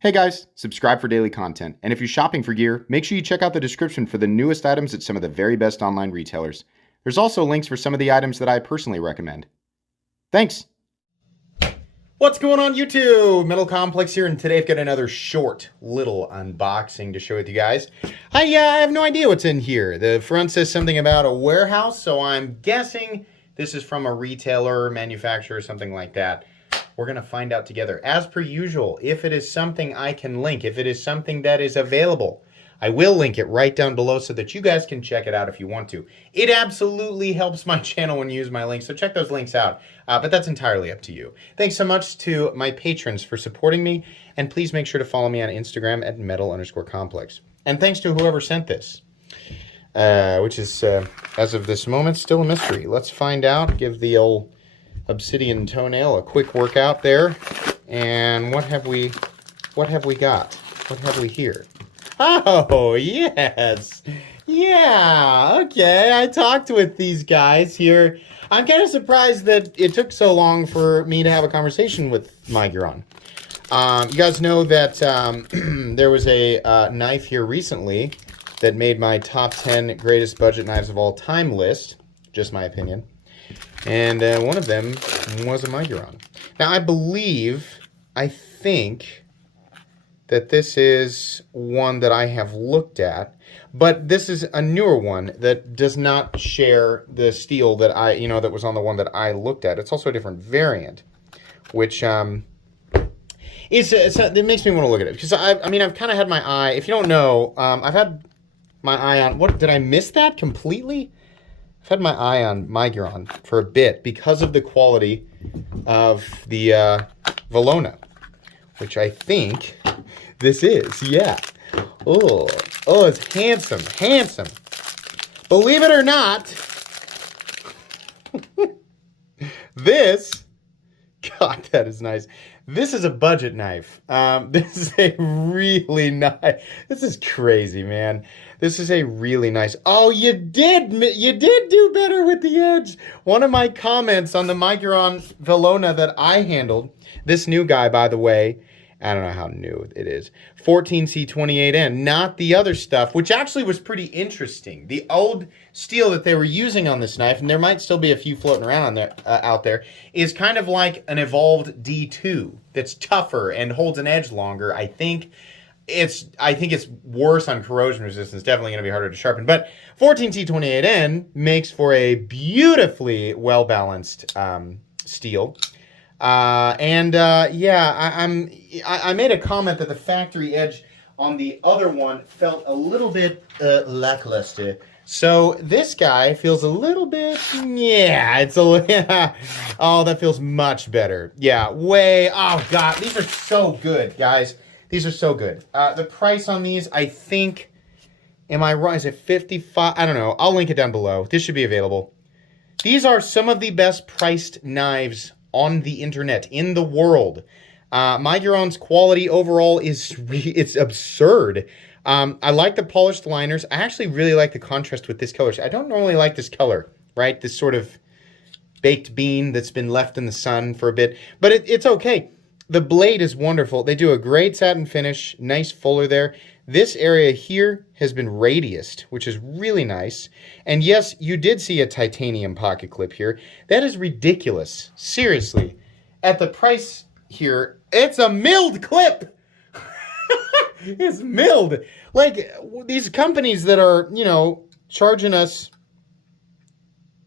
Hey guys, subscribe for daily content. And if you're shopping for gear, make sure you check out the description for the newest items at some of the very best online retailers. There's also links for some of the items that I personally recommend. Thanks! What's going on YouTube? Metal Complex here, and today I've got another short little unboxing to share with you guys. I have no idea what's in here. The front says something about a warehouse, so I'm guessing this is from a retailer, manufacturer, something like that. We're going to find out together. As per usual, if it is something I can link, if it is something that is available, I will link it right down below so that you guys can check it out if you want to. It absolutely helps my channel when you use my links, so check those links out. But that's entirely up to you. Thanks so much to my patrons for supporting me, and please make sure to follow me on Instagram at metal_complex. And thanks to whoever sent this, which is, as of this moment, still a mystery. Let's find out, give the old obsidian toenail a quick workout there. And what have we got? What have we here? Oh, yes. Yeah, okay. I talked with these guys here. I'm kind of surprised that it took so long for me to have a conversation with Miguron. You guys know that there was a knife here recently that made my top 10 greatest budget knives of all time list. Just my opinion. And one of them was a Miguron. Now, I think that this is one that I have looked at, but this is a newer one that does not share the steel that that was on the one that I looked at. It's also a different variant, which it makes me want to look at it because I've kind of had my eye. If you don't know, I've had my eye on what did I miss that completely? I've had my eye on Miguron for a bit because of the quality of the Velona, which I think this is. Yeah. Oh, it's handsome, handsome. Believe it or not, this, God, that is nice. This is a budget knife. This is a really nice, this is crazy, man. This is a really nice, oh, you did do better with the edge. One of my comments on the Miguron Velona that I handled, this new guy, by the way, I don't know how new it is, 14C28N, not the other stuff, which actually was pretty interesting. The old steel that they were using on this knife, and there might still be a few floating around on there, out there, is kind of like an evolved D2 that's tougher and holds an edge longer. I think it's worse on corrosion resistance, definitely going to be harder to sharpen. But 14C28N makes for a beautifully well-balanced steel. Yeah, I made a comment that the factory edge on the other one felt a little bit lackluster. So this guy feels a little bit, yeah, it's a, oh, that feels much better. Yeah, oh God, these are so good, guys. These are so good. The price on these, I think, am I right? Is it 55? I don't know. I'll link it down below. This should be available. These are some of the best priced knives on the internet, in the world. Miguron's quality overall it's absurd. I like the polished liners. I actually really like the contrast with this color. I don't normally like this color, right? This sort of baked bean that's been left in the sun for a bit, but it's okay. The blade is wonderful. They do a great satin finish, nice fuller there. This area here has been radiused, which is really nice. And yes, you did see a titanium pocket clip here. That is ridiculous. Seriously. At the price here, it's a milled clip. It's milled. Like, these companies that are, charging us,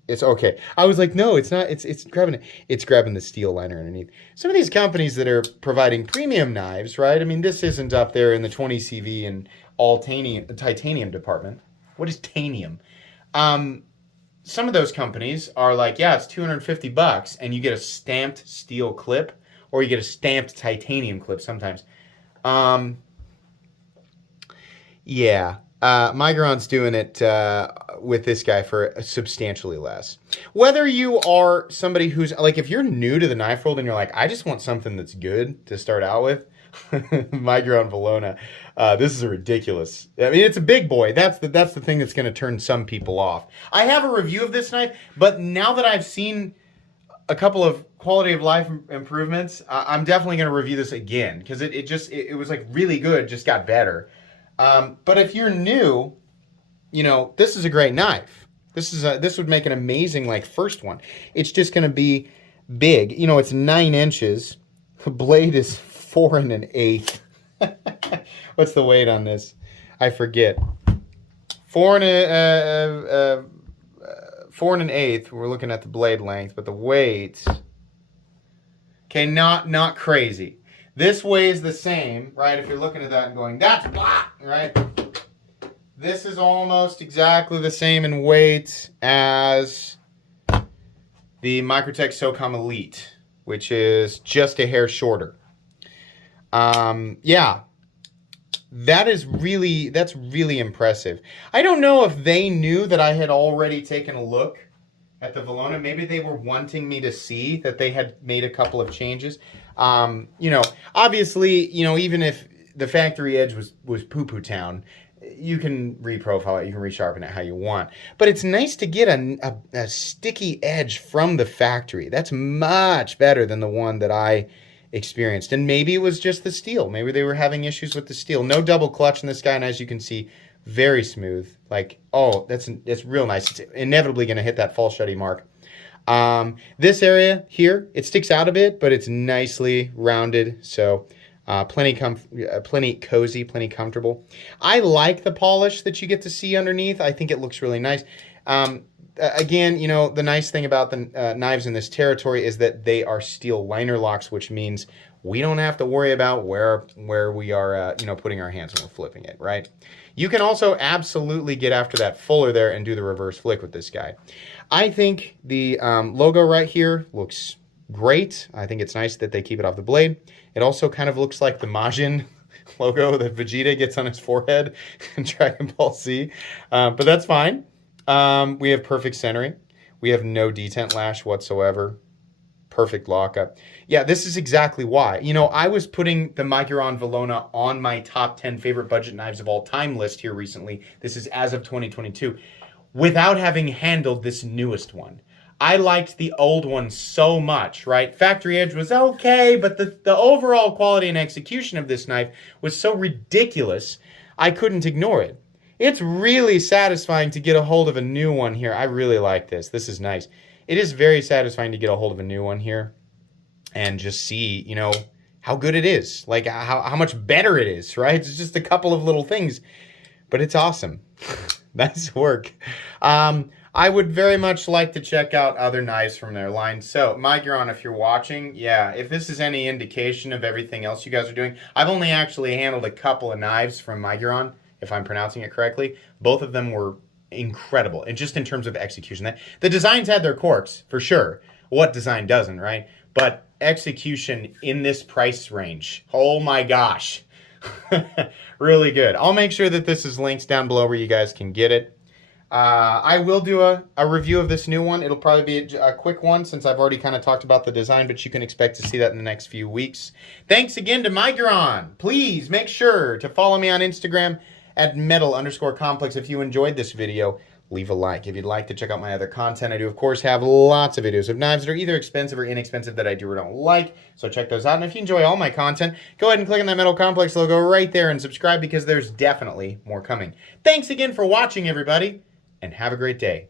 it's okay. I was like, no, it's not. It's grabbing it. It's grabbing the steel liner underneath. Some of these companies that are providing premium knives, right? I mean, this isn't up there in the 20 CV and all titanium department. What is tanium? Some of those companies are like, yeah, it's $250, and you get a stamped steel clip, or you get a stamped titanium clip sometimes. Yeah. Miguron's doing it with this guy for substantially less. Whether you are somebody who's, like, if you're new to the knife world and you're like, I just want something that's good to start out with, Miguron Velona, this is a ridiculous. I mean, it's a big boy. That's the thing that's going to turn some people off. I have a review of this knife, but now that I've seen a couple of quality of life improvements. I'm definitely going to review this again because it was like really good, just got better. But if you're new, you know, this is a great knife. This would make an amazing like first one. It's just going to be big. You know, it's 9 inches. The blade is 4 1/8. What's the weight on this? I forget. 4 1/8. We're looking at the blade length, but the weight. Okay, not crazy. This weighs the same, right? If you're looking at that and going, that's blah, right? This is almost exactly the same in weight as the Microtech SOCOM Elite, which is just a hair shorter. Yeah, that's really impressive. I don't know if they knew that I had already taken a look at the Velona. Maybe they were wanting me to see that they had made a couple of changes. You know, obviously, you know, even if the factory edge was poo-poo town, you can reprofile it, you can resharpen it how you want. But it's nice to get a sticky edge from the factory. That's much better than the one that I experienced. And maybe it was just the steel. Maybe they were having issues with the steel. No double clutch in this guy, and as you can see, very smooth. Like, oh, that's real nice. It's inevitably going to hit that fall shutty mark. This area here, it sticks out a bit, but it's nicely rounded. So plenty cozy, plenty comfortable. I like the polish that you get to see underneath. I think it looks really nice. Again, you know, the nice thing about the knives in this territory is that they are steel liner locks, which means we don't have to worry about where we are, you know, putting our hands when we're flipping it, right? You can also absolutely get after that fuller there and do the reverse flick with this guy. I think the logo right here looks great. I think it's nice that they keep it off the blade. It also kind of looks like the Majin logo that Vegeta gets on his forehead in Dragon Ball Z, but that's fine. We have perfect centering. We have no detent lash whatsoever. Perfect lockup. Yeah, this is exactly why. You know, I was putting the Miguron Velona on my top 10 favorite budget knives of all time list here recently. This is as of 2022, without having handled this newest one. I liked the old one so much, right? Factory edge was okay, but the overall quality and execution of this knife was so ridiculous, I couldn't ignore it. It's really satisfying to get a hold of a new one here. I really like this. This is nice. It is very satisfying to get a hold of a new one here and just see, you know, how good it is. Like how much better it is, right? It's just a couple of little things, but it's awesome. Nice work. I would very much like to check out other knives from their line. So, Miguron, if you're watching, yeah, if this is any indication of everything else you guys are doing, I've only actually handled a couple of knives from Miguron, if I'm pronouncing it correctly. Both of them were incredible, and just in terms of execution. The designs had their quirks, for sure. What design doesn't, right? But execution in this price range, oh my gosh. Really good. I'll make sure that this is linked down below where you guys can get it. I will do a review of this new one. It'll probably be a quick one since I've already kind of talked about the design, but you can expect to see that in the next few weeks. Thanks again to Miguron. Please make sure to follow me on Instagram at metal_complex. If you enjoyed this video, leave a like. If you'd like to check out my other content, I do, of course, have lots of videos of knives that are either expensive or inexpensive that I do or don't like, so check those out. And if you enjoy all my content, go ahead and click on that Metal Complex logo right there and subscribe, because there's definitely more coming. Thanks again for watching, everybody, and have a great day.